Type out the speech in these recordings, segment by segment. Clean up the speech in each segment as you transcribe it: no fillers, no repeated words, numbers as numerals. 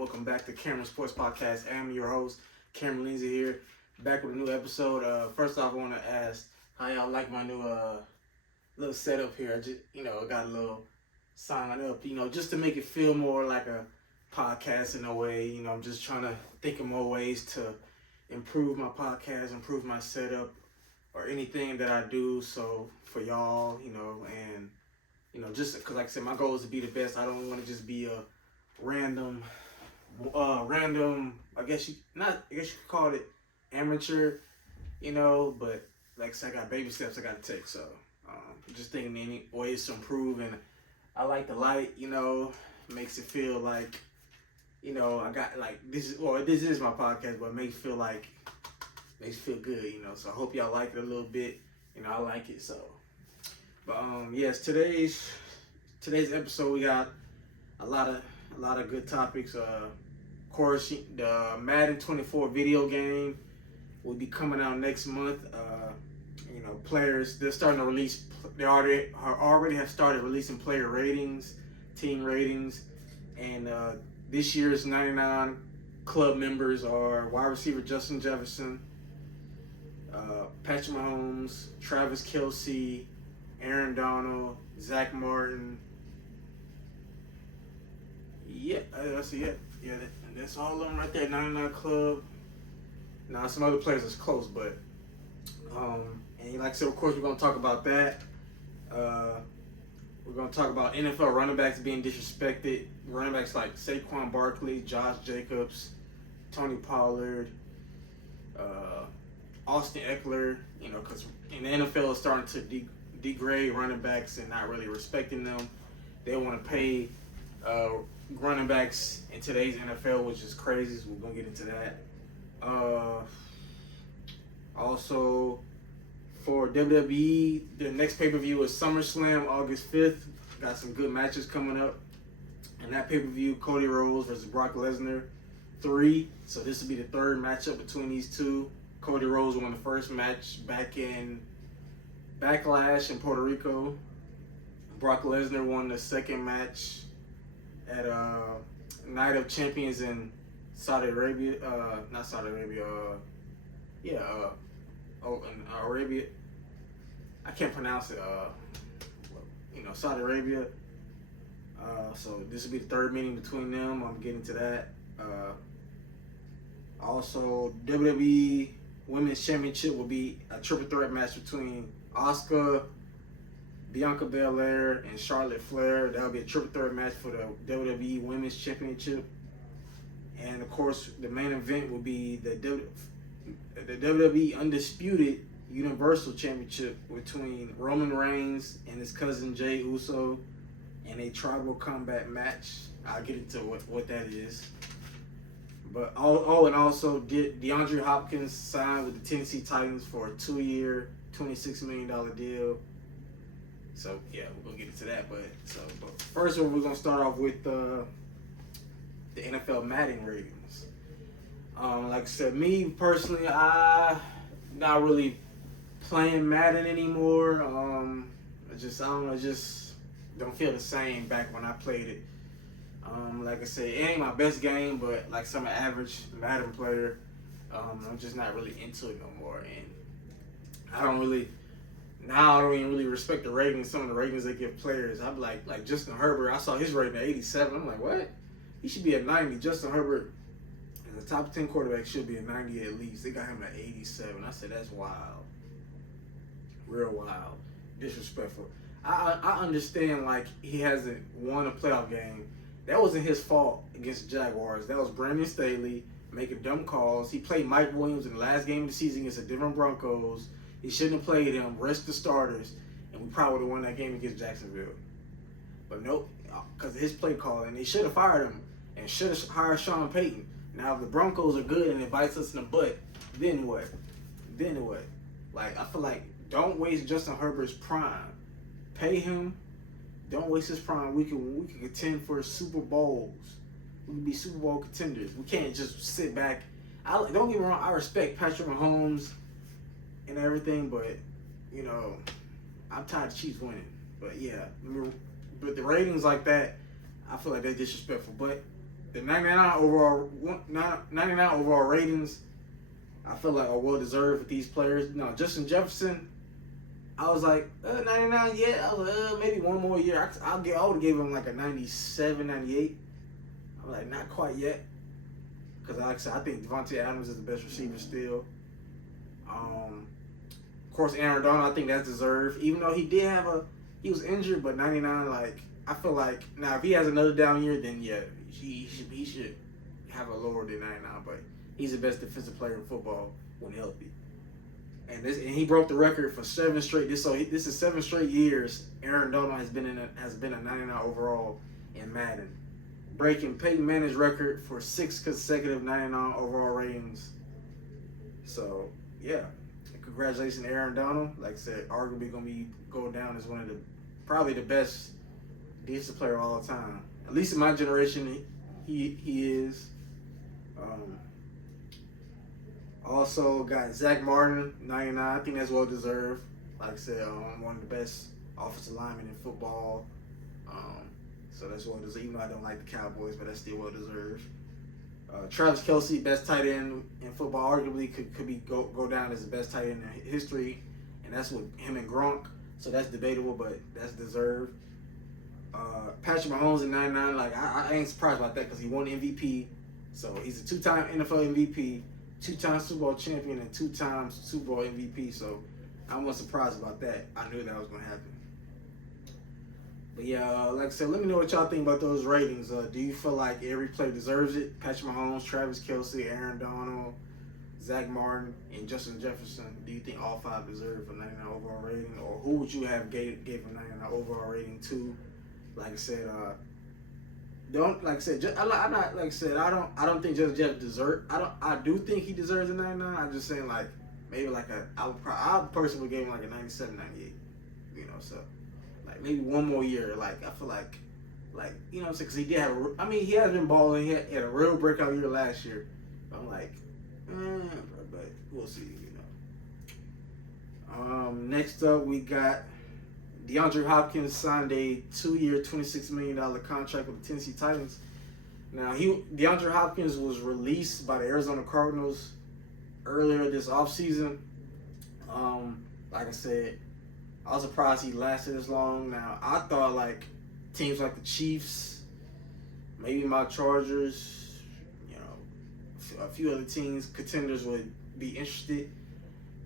Welcome back to Cameron Sports Podcast. I am your host, Cameron Lindsay here, back with a new episode. First off, I want to ask how y'all like my new little setup here. I just, got a little sign up, just to make it feel more like a podcast in a way. I'm just trying to think of more ways to improve my podcast, improve my setup, or anything that I do. So for y'all, and just because, like I said, my goal is to be the best. I don't want to just be a random. I guess you could call it amateur, but like I said, I got baby steps I gotta take. So just thinking any ways to improve, and I like the light, makes it feel like, I got like this is my podcast, but it makes it feel good, So I hope y'all like it a little bit. I like it. So, but yes, today's episode we got a lot of good topics. Of course, the Madden 24 video game will be coming out next month. Players, they're starting to release. They already have started releasing player ratings, team ratings, and this year's 99 club members are wide receiver Justin Jefferson, Patrick Mahomes, Travis Kelce, Aaron Donald, Zach Martin. Yeah, that's it. Yeah, that's all of them right there. 99 club. Now some other players is close, but and like I said, of course, we're gonna talk about that. We're gonna talk about NFL running backs being disrespected. Running backs like Saquon Barkley, Josh Jacobs, Tony Pollard, Austin Eckler. Because in the NFL is starting to degrade running backs and not really respecting them. They want to pay running backs in today's NFL, which is crazy. So we're gonna get into that. Also, for WWE, the next pay-per-view is Summer Slam, August 5th. Got some good matches coming up. And that pay-per-view, Cody Rhodes versus Brock Lesnar 3. So this will be the third matchup between these two. Cody Rhodes won the first match back in Backlash in Puerto Rico. Brock Lesnar won the second match at Night of Champions in Saudi Arabia. Not Saudi Arabia. In Arabia. I can't pronounce it. Saudi Arabia. So this will be the third meeting between them. I'm getting to that. Also, WWE Women's Championship will be a triple threat match between Asuka, Bianca Belair, and Charlotte Flair. That'll be a triple threat match for the WWE Women's Championship. And of course, the main event will be the WWE Undisputed Universal Championship between Roman Reigns and his cousin Jey USO in a tribal combat match. I'll get into what that is. But and also DeAndre Hopkins signed with the Tennessee Titans for a 2-year, $26 million deal. So yeah, we're gonna get into that. But first of all, we're gonna start off with the NFL Madden ratings. Like I said, me personally, I'm not really playing Madden anymore. I just don't feel the same back when I played it. Like I said, it ain't my best game, but like some average Madden player, I'm just not really into it no more. And I don't even really respect the ratings, some of the ratings they give players. I'm like Justin Herbert, I saw his rating at 87. I'm like, what? He should be at 90. Justin Herbert, as a top 10 quarterback, should be at 90 at least. They got him at 87. I said, that's wild. Real wild. Disrespectful. I understand, like, he hasn't won a playoff game. That wasn't his fault against the Jaguars. That was Brandon Staley making dumb calls. He played Mike Williams in the last game of the season against the Denver Broncos. He shouldn't have played him, rest the starters, and we probably would have won that game against Jacksonville. But nope, because of his play calling. They should have fired him and should have hired Sean Payton. Now, if the Broncos are good and it bites us in the butt, then what? Like, I feel like don't waste Justin Herbert's prime. Pay him. Don't waste his prime. We can contend for Super Bowls. We can be Super Bowl contenders. We can't just sit back. Don't get me wrong. I respect Patrick Mahomes and everything, but I'm tired of Chiefs winning. But yeah, but the ratings like that, I feel like they're disrespectful. But the 99 overall ratings, I feel like are well deserved with these players. No, Justin Jefferson, I was like 99. Yeah, I was like maybe one more year. I would have gave him like a 97, 98. I'm like not quite yet, because like I said, I think Devontae Adams is the best receiver still. Of course, Aaron Donald, I think that's deserved. Even though he was injured, but 99, like I feel like now if he has another down year, then yeah, he should have a lower than 99. But he's the best defensive player in football when healthy. And he broke the record for 7 straight. This is 7 straight years Aaron Donald has been a 99 overall in Madden, breaking Peyton Manning's record for 6 consecutive 99 overall ratings. So yeah, congratulations, Aaron Donald. Like I said, arguably gonna go down as one of probably the best defensive player of all time. At least in my generation, he is. Also got Zach Martin, 99. I think that's well deserved. Like I said, one of the best offensive linemen in football. So that's well deserved. Even though I don't like the Cowboys, but that's still well deserved. Travis Kelce, best tight end in football, arguably could go down as the best tight end in history, and that's with him and Gronk. So that's debatable, but that's deserved. Patrick Mahomes in 99, like I ain't surprised about that because he won MVP. So he's a 2-time NFL MVP, 2-time Super Bowl champion, and 2-time Super Bowl MVP. So I wasn't surprised about that. I knew that was going to happen. But yeah, like I said, let me know what y'all think about those ratings. Do you feel like every player deserves it? Patrick Mahomes, Travis Kelce, Aaron Donald, Zach Martin, and Justin Jefferson. Do you think all 5 deserve a 99 overall rating? Or who would you have gave a 99 overall rating to? Like I said, I don't think Justin Jeff deserves. I do think he deserves a 99. I'm just saying like maybe like I personally would give him like a 97, 98. You know, so like maybe one more year. Like I feel like you know what I'm saying, because he did have he has been balling. He had a real breakout year last year. I'm like, but we'll see. You know. Next up we got DeAndre Hopkins signed a 2-year, $26 million contract with the Tennessee Titans. Now, DeAndre Hopkins was released by the Arizona Cardinals earlier this offseason. Like I said, I was surprised he lasted this long. Now, I thought like teams like the Chiefs, maybe my Chargers, you know, a few other teams, contenders would be interested.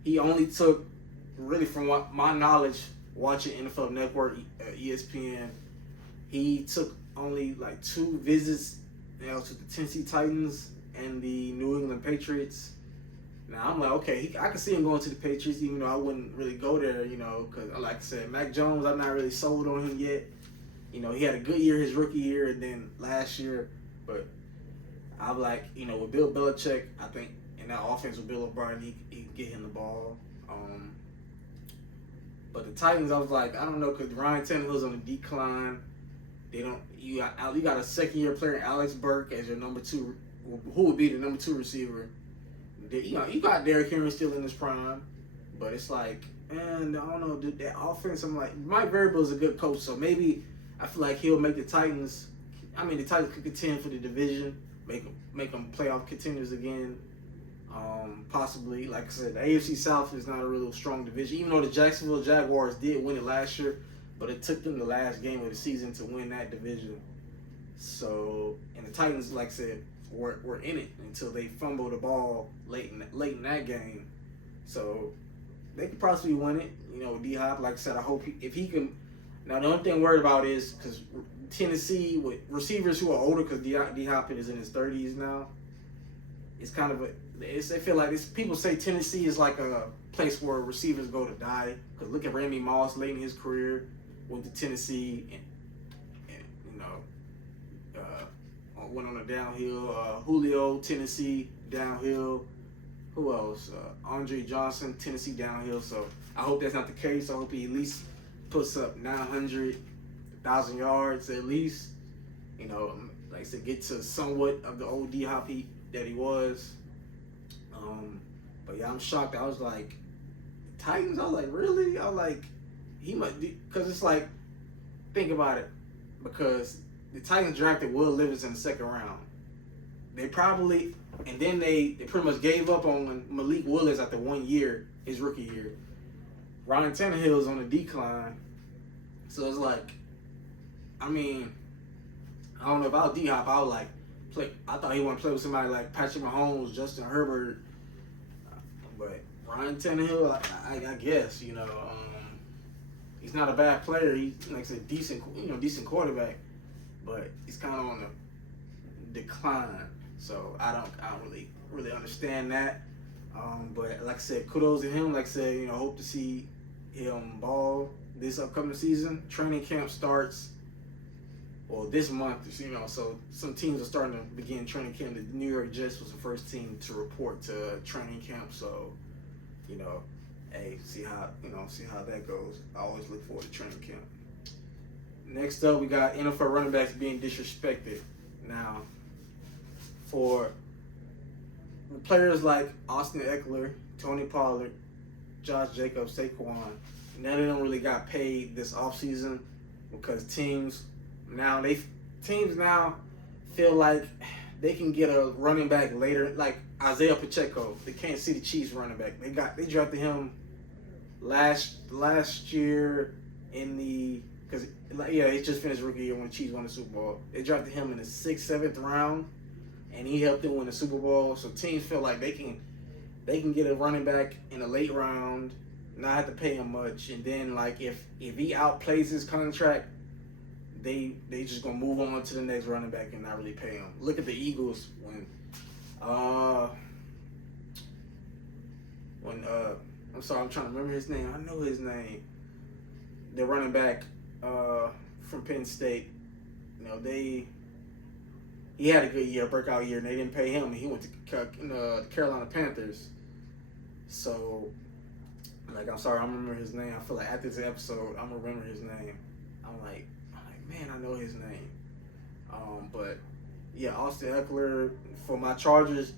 He only took, really from what my knowledge, watching NFL Network, ESPN, he took only like 2 visits, you know, to the Tennessee Titans and the New England Patriots. Now I'm like, okay, I can see him going to the Patriots, even though I wouldn't really go there, you know, because like I said, Mac Jones, I'm not really sold on him yet. You know, he had a good year his rookie year and then last year, but I'm like, you know, with Bill Belichick, I think in that offense with Bill O'Brien, he can get him the ball. But the Titans, I was like, I don't know, because Ryan Tannehill's on the decline. You got a second-year player, Alex Burke, as your number 2, who would be the number 2 receiver. You know, you got Derrick Henry still in his prime, but it's like, man, I don't know, that offense. I'm like, Mike Vrabel is a good coach, so maybe I feel like he'll make the Titans. The Titans could contend for the division, make them playoff contenders again. Possibly, like I said, the AFC South is not a real strong division, even though the Jacksonville Jaguars did win it last year, but it took them the last game of the season to win that division. So, and the Titans, like I said, were in it until they fumbled the ball late in that game. So, they could possibly win it, you know, with D-Hop. Like I said, I hope if he can. Now, the only thing I'm worried about is because Tennessee, with receivers who are older, because D-Hop is in his 30s now, it's kind of they feel like people say Tennessee is like a place where receivers go to die. Because look at Randy Moss late in his career, went to Tennessee and you know, went on a downhill. Julio, Tennessee, downhill. Who else? Andre Johnson, Tennessee, downhill. So I hope that's not the case. I hope he at least puts up 900, 1,000 yards at least. You know, like I said, get to somewhat of the old D-Hop that he was. But yeah, I'm shocked. I was like, Titans? I was like, really? I was like, he might, because it's like, think about it. Because the Titans drafted Will Levis in the 2nd round. they probably, and then they pretty much gave up on Malik Willis after 1 year, his rookie year. Ryan Tannehill is on the decline, so it's like, I mean, I don't know, if I was D-Hop, I would like play. I thought he wanted to play with somebody like Patrick Mahomes, Justin Herbert, but Ryan Tannehill, I guess, he's not a bad player. He's like I said, decent quarterback, but he's kind of on the decline. So I don't really understand that. But like I said, kudos to him. Like I said, hope to see him ball this upcoming season. Training camp starts this month. So some teams are starting to begin training camp. The New York Jets was the first team to report to training camp. So hey, see how that goes. I always look forward to training camp. Next up, we got NFL running backs being disrespected. Now, for players like Austin Eckler, Tony Pollard, Josh Jacobs, Saquon, none of them really got paid this offseason because teams now feel like they can get a running back later, like Isaiah Pacheco, the Kansas City Chiefs running back. They drafted him last year he just finished rookie year when the Chiefs won the Super Bowl. They drafted him in the 6th, 7th round, and he helped them win the Super Bowl. So teams feel like they can get a running back in a late round, not have to pay him much, and then like if he outplays his contract, they just gonna move on to the next running back and not really pay him. Look at the Eagles when I'm sorry, I'm trying to remember his name. I know his name. The running back from Penn State. He had a good year, breakout year, and they didn't pay him. And he went to the Carolina Panthers. So, I'm sorry, I don't remember his name. I feel like after this episode, I'm gonna remember his name. I'm like, man, I know his name. But yeah, Austin Eckler for my Chargers.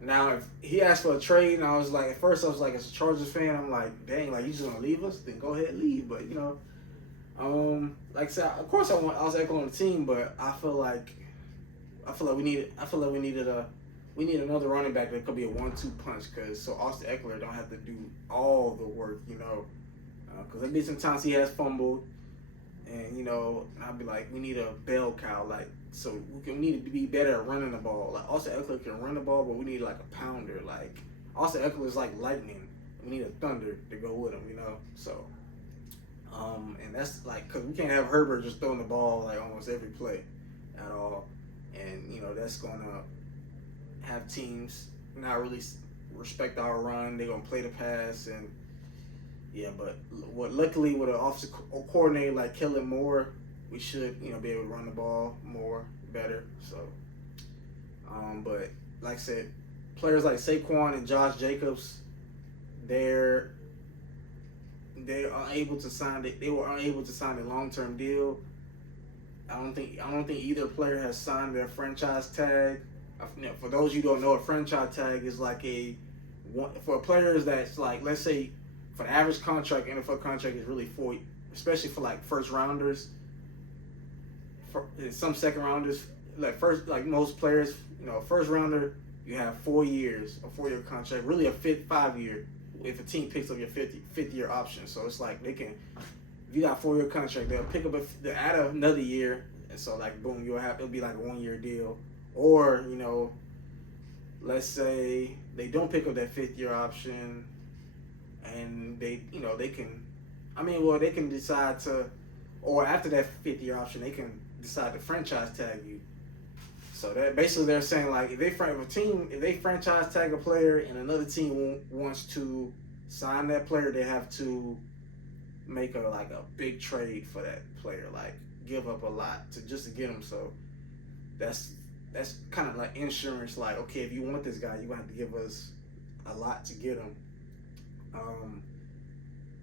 Now, if he asked for a trade, and I was like, at first I was like, as a Chargers fan, I'm like, dang, like you just gonna leave us? Then go ahead and leave. But like I said, of course I want Austin Eckler on the team, but I feel like we need another running back that could be a 1-2 punch, so Austin Eckler don't have to do all the work, because there'll be some times he has fumbled, and I'll be like, we need a bell cow, so we need to be better at running the ball. Like Austin Eckler can run the ball, but we need like a pounder. Like Austin Eckler is like lightning. We need a thunder to go with him, So, and that's like, cause we can't have Herbert just throwing the ball like almost every play at all, and that's gonna have teams not really respect our run. They're gonna play the pass, and but luckily with an offensive coordinator like Kellen Moore, we should be able to run the ball better. So, but like I said, players like Saquon and Josh Jacobs, they were unable to sign a long-term deal. I don't think either player has signed their franchise tag. For those you don't know, a franchise tag is like for players that's like, let's say, for the average contract, NFL contract is really especially for like first rounders. For some second rounders, like most players, first rounder, you have 4 years, a 4-year contract, really a 5-year if a team picks up your fifth year option. So it's like if you got a 4-year contract, they'll add another year, and so like boom, it'll be like a 1-year deal. Or let's say they don't pick up that 5th year option, and they can decide to, or after that 5th year option, they can decide to franchise tag you. So that basically they're saying like if they franchise tag a player and another team wants to sign that player, they have to make a big trade for that player, like give up a lot just to get him. So that's kind of like insurance. Like, okay, if you want this guy, you're gonna have to give us a lot to get him.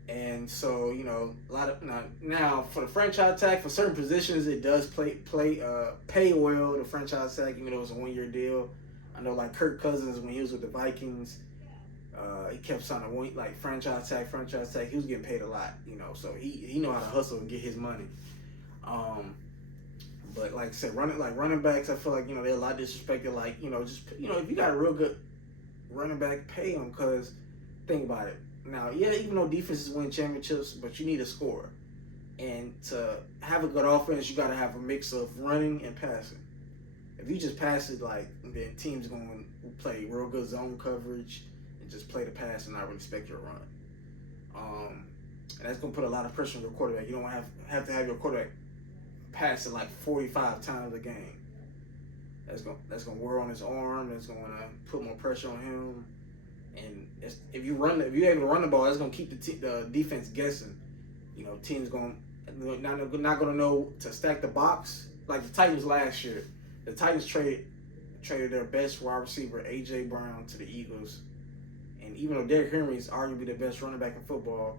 And so a lot of now for the franchise tag for certain positions, it does pay well, the franchise tag, even though it's a 1-year deal. I know like Kirk Cousins, when he was with the Vikings, he kept signing franchise tag. He was getting paid a lot, so he know how to hustle and get his money. But like I said, running backs, I feel like they're a lot disrespected. Like just if you got a real good running back, pay them. Cause think about it. Now, yeah, even though defenses win championships, but you need a scorer, and to have a good offense, you got to have a mix of running and passing. If you just pass it, then teams going to play real good zone coverage and just play the pass and not really expect your run. And that's going to put a lot of pressure on your quarterback. You don't have to have your quarterback pass it like 45 times a game. That's going to wear on his arm. That's going to put more pressure on him. And if you're able to run the ball, that's going to keep the defense guessing. Teams not going to know to stack the box. Like the Titans last year, the Titans traded their best wide receiver AJ Brown to the Eagles, and even though Derrick Henry is arguably the best running back in football,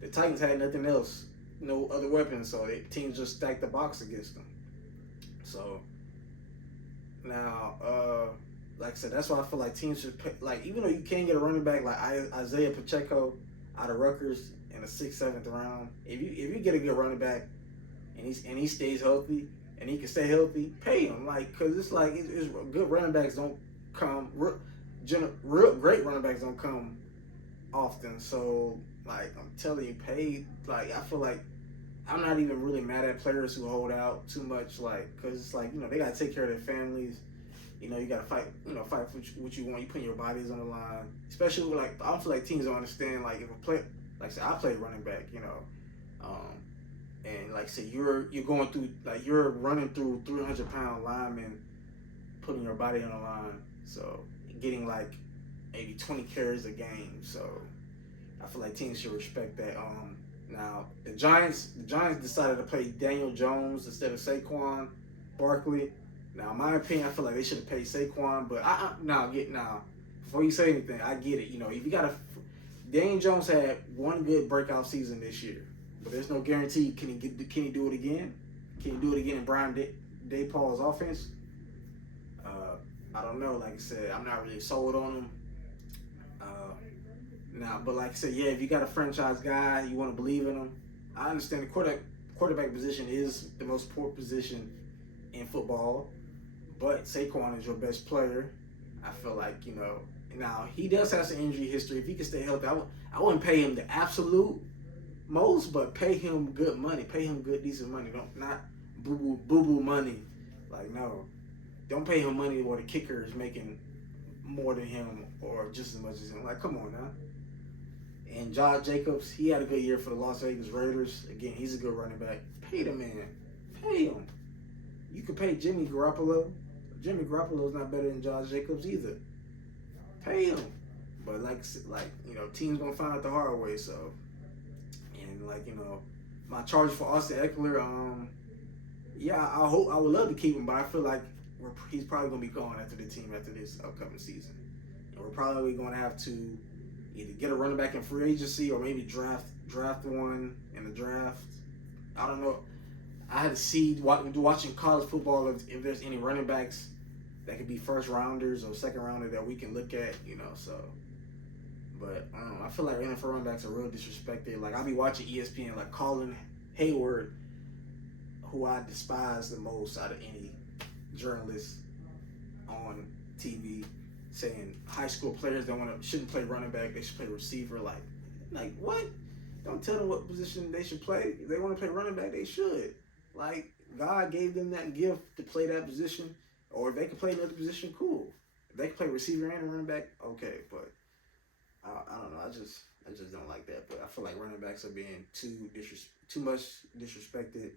the Titans had nothing else, no other weapons, so the teams just stacked the box against them. So now, like I said, that's why I feel like teams should pay, even though you can get a running back like Isaiah Pacheco out of Rutgers in the 6th, 7th round, if you get a good running back and he stays healthy and he can stay healthy, pay him. Cause it's good running backs don't come, real great running backs don't come often. So I'm telling you, pay. I feel like I'm not even really mad at players who hold out too much, cause it's they gotta take care of their families. You gotta fight. Fight for what you want. You putting your bodies on the line, especially I don't feel like teams don't understand. If a play, like I said, I play running back. And like I said, you're going through you're running through 300-pound linemen, putting your body on the line. So getting maybe 20 carries a game. So I feel like teams should respect that. Now the Giants decided to play Daniel Jones instead of Saquon Barkley. Now, in my opinion, I feel like they should have paid Saquon, but now before you say anything, I get it. If you got Daniel Jones had one good breakout season this year, but there's no guarantee. Can he do it again? Can he do it again in Brian DePaul's offense? I don't know. Like I said, I'm not really sold on him. But like I said, yeah, if you got a franchise guy, you want to believe in him. I understand the quarterback position is the most poor position in football. But Saquon is your best player. I feel like, now he does have some injury history. If he can stay healthy, I wouldn't pay him the absolute most, but pay him good money. Pay him good, decent money. Not boo-boo money. No. Don't pay him money where the kicker is making more than him or just as much as him. Come on now. And Josh Jacobs, he had a good year for the Las Vegas Raiders. Again, he's a good running back. Pay the man. Pay him. You could pay Jimmy Garoppolo. Jimmy Garoppolo's not better than Josh Jacobs either. Pay him. But teams gonna find out the hard way. So, and my charge for Austin Eckler. I would love to keep him, but I feel like he's probably gonna be gone after the team after this upcoming season, and we're probably gonna have to either get a running back in free agency or maybe draft one in the draft. I don't know. I had to see watching college football if there's any running backs that could be first rounders or second rounder that we can look at, So, but I feel like NFL running backs are real disrespected. I'll be watching ESPN, Colin Hayward, who I despise the most out of any journalist on TV, saying high school players shouldn't play running back, they should play receiver. What? Don't tell them what position they should play. If they want to play running back, they should. God gave them that gift to play that position, or if they can play another position, cool. If they can play receiver and running back, okay. But I don't know. I just don't like that. But I feel like running backs are being too much disrespected.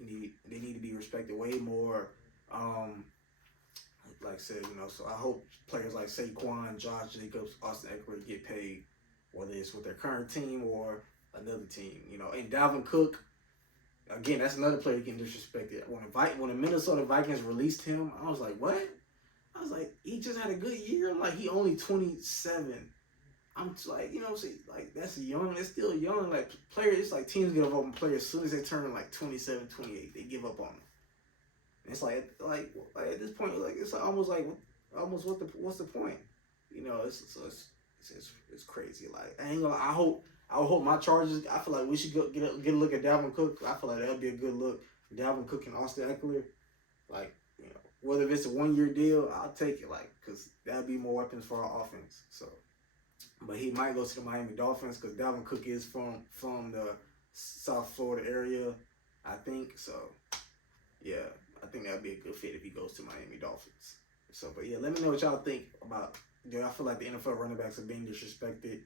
They need to be respected way more. Like I said, so I hope players like Saquon, Josh Jacobs, Austin Eckler get paid, whether it's with their current team or another team, And Dalvin Cook, again, that's another player getting disrespected. When the Minnesota Vikings released him, I was like, what? I was like, he just had a good year. I'm he only 27. I'm that's young. That's still young. Players, it's teams give up on players as soon as they turn 27, 28. They give up on them. And it's at this point, it's almost what's the point? It's crazy. I ain't gonna. I hope my Chargers. I feel like we should get a look at Dalvin Cook. I feel like that'll be a good look. Dalvin Cook and Austin Eckler. Like, whether if it's a 1 year deal, I'll take it. Like, cause that'll be more weapons for our offense. So, but he might go to the Miami Dolphins because Dalvin Cook is from the South Florida area, I think. So, yeah, I think that'd be a good fit if he goes to Miami Dolphins. So, but yeah, let me know what y'all think about. Do I feel like the NFL running backs are being disrespected?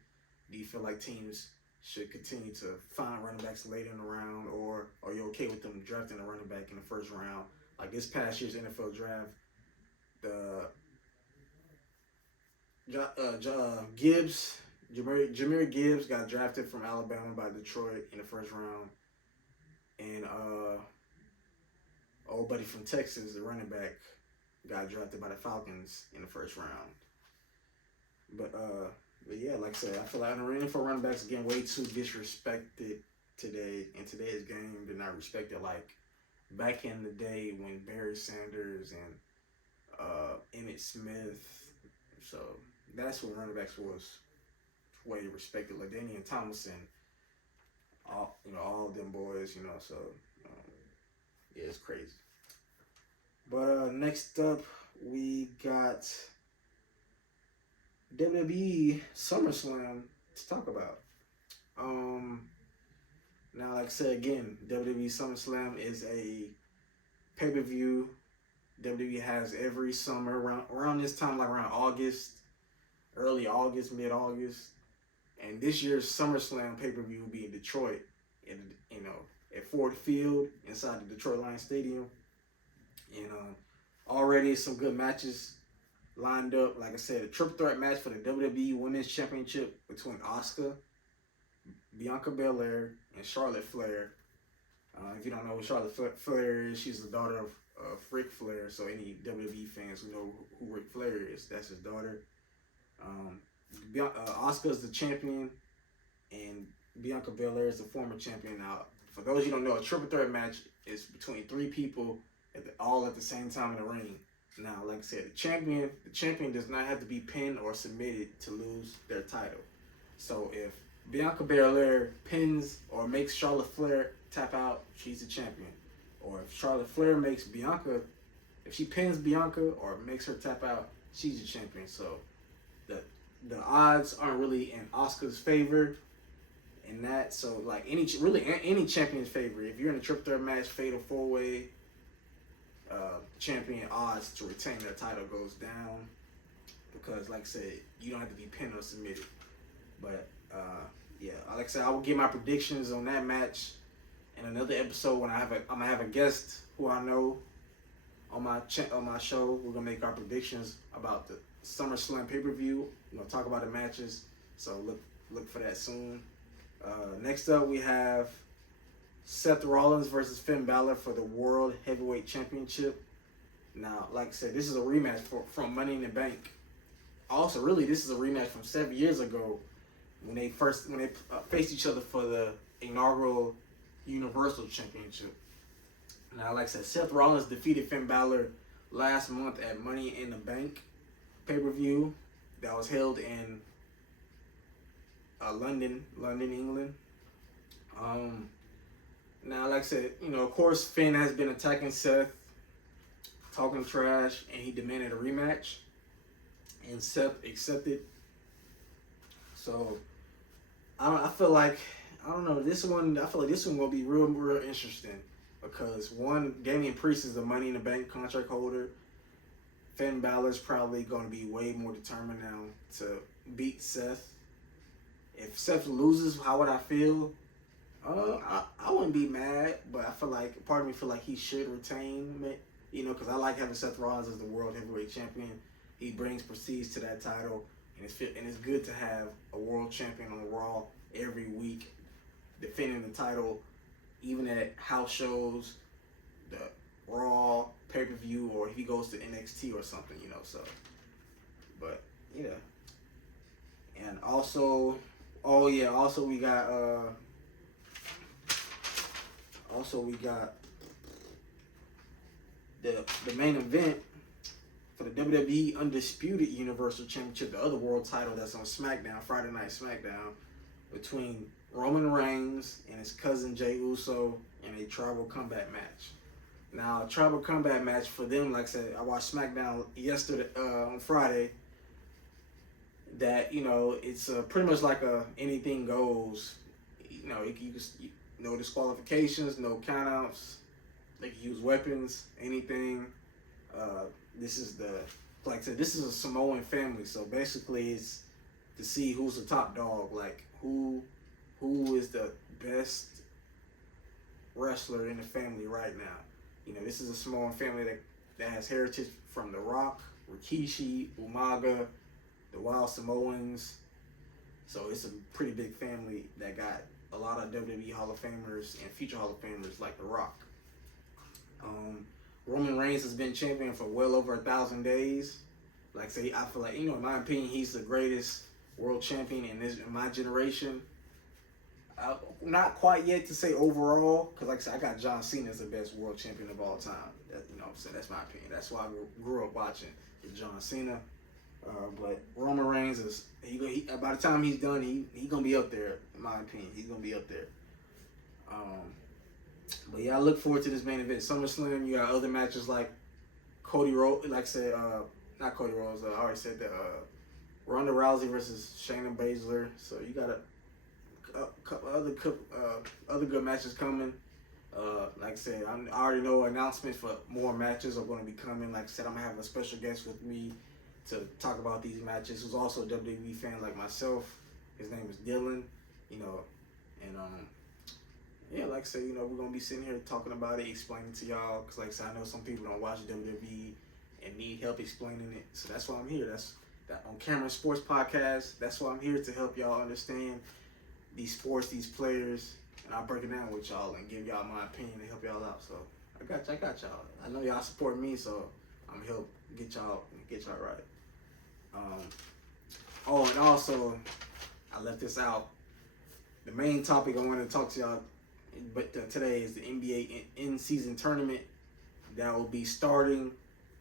Do you feel like teams should continue to find running backs later in the round, or are you okay with them drafting a running back in the first round? Like this past year's NFL draft, the Jahmyr Gibbs got drafted from Alabama by Detroit in the first round, and old buddy from Texas, the running back, got drafted by the Falcons in the first round. But yeah, like I said, I feel like the NFL running backs are getting way too disrespected today. In today's game, they're not respected like back in the day when Barry Sanders and Emmitt Smith. So that's what running backs was way respected. Like LaDainian Tomlinson, all of them boys. So yeah, it's crazy. But next up, we got WWE Summer Slam to talk about. Now, like I said again, WWE Summer Slam is a pay-per-view WWE has every summer around this time, like around August, early August, mid-August. And this year's SummerSlam pay-per-view will be in Detroit, at Ford Field inside the Detroit Lions Stadium. And already some good matches lined up. Like I said, a triple threat match for the WWE Women's Championship between Asuka, Bianca Belair, and Charlotte Flair. If you don't know what Charlotte Flair is, she's the daughter of Ric Flair. So any WWE fans who know who Ric Flair is, that's his daughter. Asuka is the champion, and Bianca Belair is the former champion. Now, for those you don't know, a triple threat match is between three people all at the same time in the ring. Now, like I said, the champion does not have to be pinned or submitted to lose their title. So if Bianca Belair pins or makes Charlotte Flair tap out, she's the champion. Or if Charlotte Flair makes Bianca, if she pins Bianca or makes her tap out, she's the champion. So the odds aren't really in Asuka's favor in that. So like any champion's favor. If you're in a triple threat match, fatal 4-way, champion odds to retain their title goes down because, like I said, you don't have to be pinned or submitted. But yeah, like I said, I will give my predictions on that match in another episode when I'm gonna have a guest who I know on my show. We're gonna make our predictions about the SummerSlam pay-per-view. We're gonna talk about the matches, so look for that soon. Next up, we have Seth Rollins versus Finn Balor for the World Heavyweight Championship. Now, like I said, this is a rematch from Money in the Bank. Also, really, this is a rematch from 7 years ago when they faced each other for the inaugural Universal Championship. Now, like I said, Seth Rollins defeated Finn Balor last month at Money in the Bank pay-per-view that was held in London, England. Now, like I said, of course, Finn has been attacking Seth, talking trash, and he demanded a rematch, and Seth accepted. So, I feel like this one will be real interesting because one, Damian Priest is the Money in the Bank contract holder. Finn Balor's probably going to be way more determined now to beat Seth. If Seth loses, how would I feel? I wouldn't be mad, but I feel like part of me feel like he should retain it, because I like having Seth Rollins as the World Heavyweight Champion. He brings prestige to that title, and it's good to have a world champion on Raw every week defending the title, even at house shows, the Raw pay-per-view, or if he goes to NXT or something, so. But yeah, and also we got the main event for the WWE Undisputed Universal Championship, the other world title that's on SmackDown, Friday Night SmackDown, between Roman Reigns and his cousin Jey USO in a tribal combat match. Now, Tribal Combat match for them, like I said, I watched SmackDown yesterday on Friday. That, it's pretty much like a anything goes. No disqualifications, no countouts. They can use weapons, anything. This is like I said, this is a Samoan family, so basically it's to see who's the top dog, like who is the best wrestler in the family right now. This is a Samoan family that has heritage from The Rock, Rikishi, Umaga, the Wild Samoans. So it's a pretty big family that got a lot of WWE Hall of Famers and future Hall of Famers like The Rock. Roman Reigns has been champion for well over 1,000 days. Like I say, I feel like, in my opinion, he's the greatest world champion in my generation. Not quite yet to say overall, because like I said, I got John Cena as the best world champion of all time. That's my opinion. That's why I grew up watching John Cena. But Roman Reigns is by the time he's done, he gonna be up there. In my opinion, he's gonna be up there. But yeah, I look forward to this main event, SummerSlam. You got other matches like Cody Rhodes, like I said, not Cody Rhodes. I already said that. Ronda Rousey versus Shayna Baszler. So you got a couple other good matches coming. Like I said, I already know announcements for more matches are going to be coming. Like I said, I'm gonna have a special guest with me to talk about these matches, who's also a WWE fan like myself. His name is Dylan, yeah, like I said, we're going to be sitting here talking about it, explaining to y'all, because like I said, I know some people don't watch WWE and need help explaining it, so that's why I'm here. That's that On Camera Sports Podcast. That's why I'm here, to help y'all understand these sports, these players, and I'll break it down with y'all and give y'all my opinion and help y'all out. So I got y'all. I know y'all support me, so I'm gonna help get y'all right. And also, I left this out. The main topic I wanted to talk to y'all today is the NBA in-season tournament that will be starting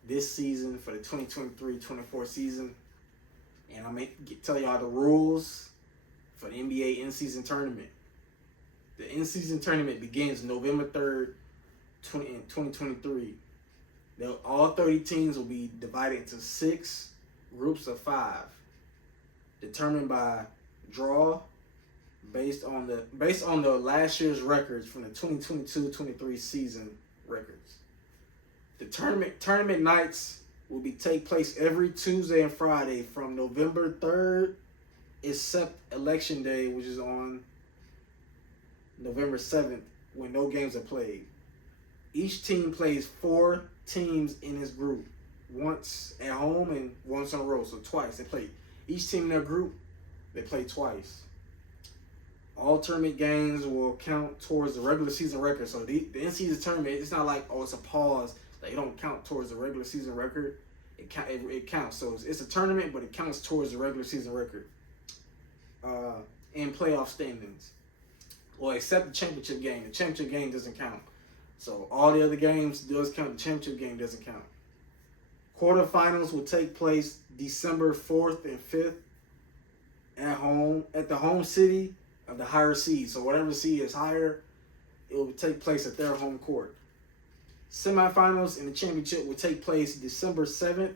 this season for the 2023-24 season. And I'm going to tell y'all the rules for the NBA in-season tournament. The in-season tournament begins November 3rd, 2023. All 30 teams will be divided into 6 groups of 5, determined by draw based on the last year's records from the 2022-23 season records. The tournament nights will take place every Tuesday and Friday from November 3rd, except Election Day, which is on November 7th, when no games are played. Each team plays 4 teams in his group, once at home and once on the road, so twice. They play each team in their group, they play twice. All tournament games will count towards the regular season record. So the in-season tournament, it's not like, it's a pause. Like, it don't count towards the regular season record. It counts. So it's a tournament, but it counts towards the regular season record. And playoff standings. Well, except the championship game. The championship game doesn't count. So all the other games does count. The championship game doesn't count. Quarterfinals will take place December 4th and 5th at the home city of the higher seed. So whatever seed is higher, it will take place at their home court. Semifinals and the championship will take place December 7th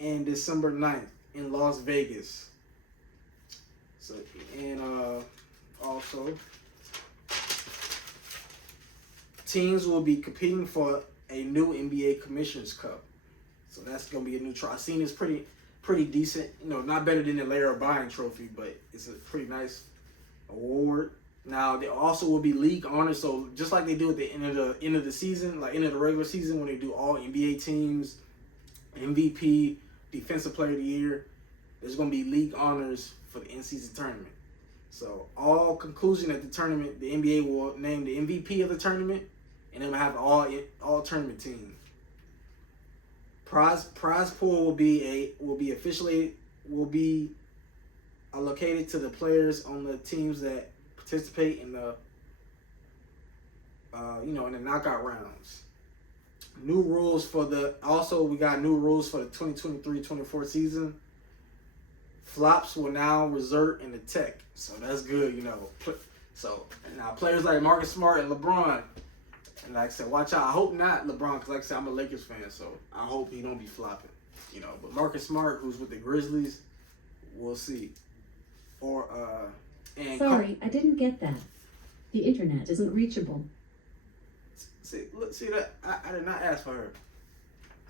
and December 9th in Las Vegas. So, and also, teams will be competing for a new NBA Commissioner's Cup. So that's going to be a new trophy. I've seen it's pretty decent. Not better than the Larry O'Brien trophy, but it's a pretty nice award. Now, there also will be league honors. So just like they do at the end of the season, like end of the regular season, when they do all NBA teams, MVP, Defensive Player of the Year, there's going to be league honors for the in-season tournament. So all conclusion at the tournament, the NBA will name the MVP of the tournament, and then we'll have all tournament teams. Prize pool will be allocated to the players on the teams that participate in the in the knockout rounds. We got new rules for the 2023-24 season. Flops will now result in the tech, so that's good. So now players like Marcus Smart and LeBron, And like I said, watch out. I hope not LeBron, because like I said, I'm a Lakers fan, so I hope he don't be flopping. But Marcus Smart, who's with the Grizzlies, we'll see. Or and sorry, I didn't get that. The internet isn't reachable. See that I did not ask for her.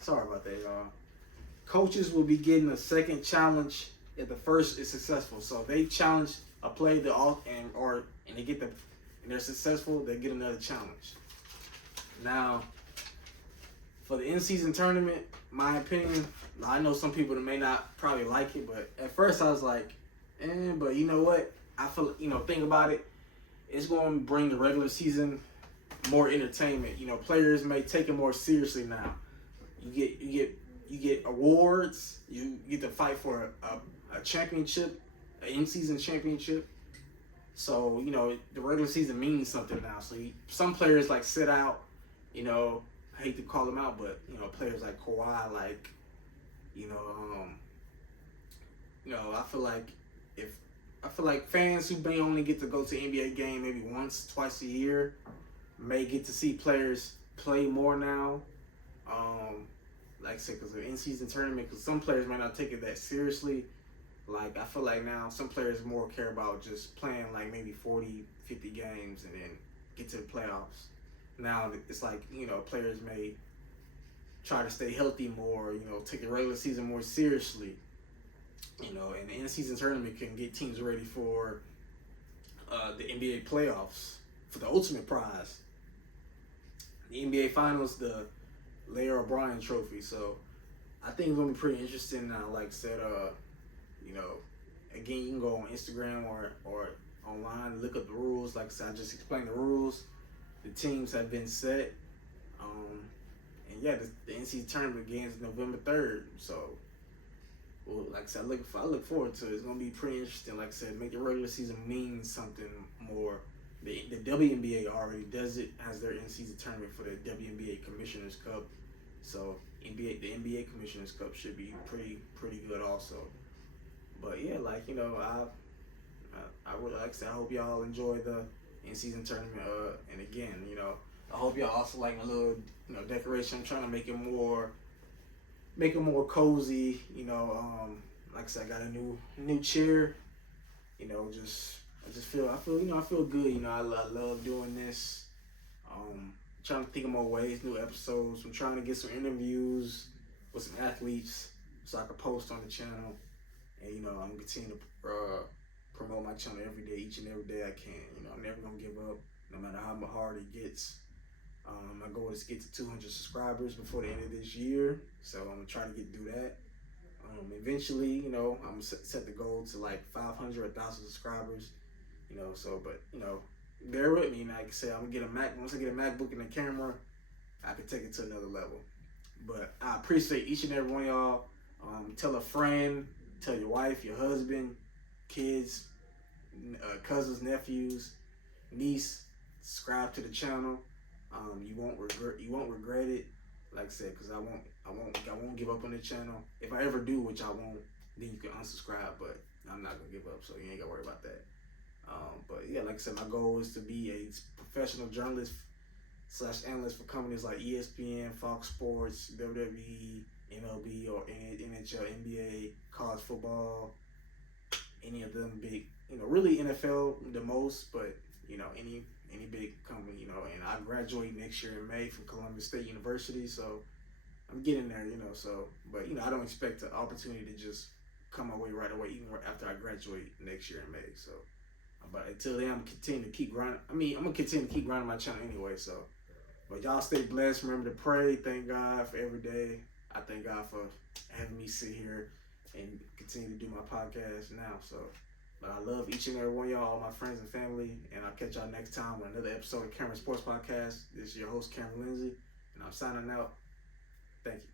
Sorry about that, y'all. Coaches will be getting a second challenge if the first is successful. So if they challenge a play, and they're successful, they get another challenge. Now, for the in-season tournament, my opinion, I know some people that may not probably like it, but at first I was like, but you know what? I feel, think about it. It's going to bring the regular season more entertainment. Players may take it more seriously now. You get awards. You get to fight for a championship, an in-season championship. So the regular season means something now. So some players like sit out. I hate to call them out, but players like Kawhi, I feel like fans who may only get to go to an NBA game maybe once, twice a year may get to see players play more now. Like I said, because of the in-season tournament, because some players may not take it that seriously. Like, I feel like now some players more care about just playing like maybe 40, 50 games and then get to the playoffs. Now it's like, players may try to stay healthy more, take the regular season more seriously. And the in-season tournament can get teams ready for the NBA playoffs for the ultimate prize. The NBA Finals, the Larry O'Brien Trophy. So I think it's going to be pretty interesting now. Like I said, again, you can go on Instagram or online and look up the rules. Like I said, I just explained the rules. The teams have been set. And yeah, the NCAA tournament begins November 3rd. So, like I said, I look forward to it. It's going to be pretty interesting. Like I said, make the regular season mean something more. The WNBA already does it as their in-season tournament for the WNBA Commissioner's Cup. So the NBA Commissioner's Cup should be pretty good also. But yeah, I would like to say I hope y'all enjoy the in-season tournament. And again, I hope y'all also like my little decoration. I'm trying to make it more cozy. Like I said, I got a new chair. I feel good. I love doing this. Trying to think of more ways, new episodes. I'm trying to get some interviews with some athletes so I can post on the channel. And I'm gonna continue to promote my channel every day, each and every day I can. I'm never gonna give up, no matter how hard it gets. My goal is to get to 200 subscribers before the end of this year, so I'm gonna try to do that. Eventually, I'm gonna set the goal to like 500 or 1,000 subscribers. But bear with me. Like I said, I'm gonna get a Mac. Once I get a MacBook and a camera, I can take it to another level. But I appreciate each and every one of y'all. Tell a friend, tell your wife, your husband, kids, cousins, nephews, niece. Subscribe to the channel. You won't regret it. Like I said, because I won't give up on the channel. If I ever do, which I won't, then you can unsubscribe. But I'm not gonna give up, so you ain't gotta worry about that. But yeah, like I said, my goal is to be a professional journalist / analyst for companies like ESPN, Fox Sports, WWE, MLB, or NHL, NBA, college football, any of them big, really NFL the most, but any big company, and I graduate next year in May from Columbia State University, so I'm getting there, but I don't expect the opportunity to just come my way right away, even after I graduate next year in May, so. But until then, I'm gonna continue to keep grinding. I'm gonna continue to keep grinding my channel anyway. So, but y'all stay blessed. Remember to pray. Thank God for every day. I thank God for having me sit here and continue to do my podcast now. So, but I love each and every one of y'all, all my friends and family. And I'll catch y'all next time on another episode of Cameron Sports Podcast. This is your host, Cameron Lindsay, and I'm signing out. Thank you.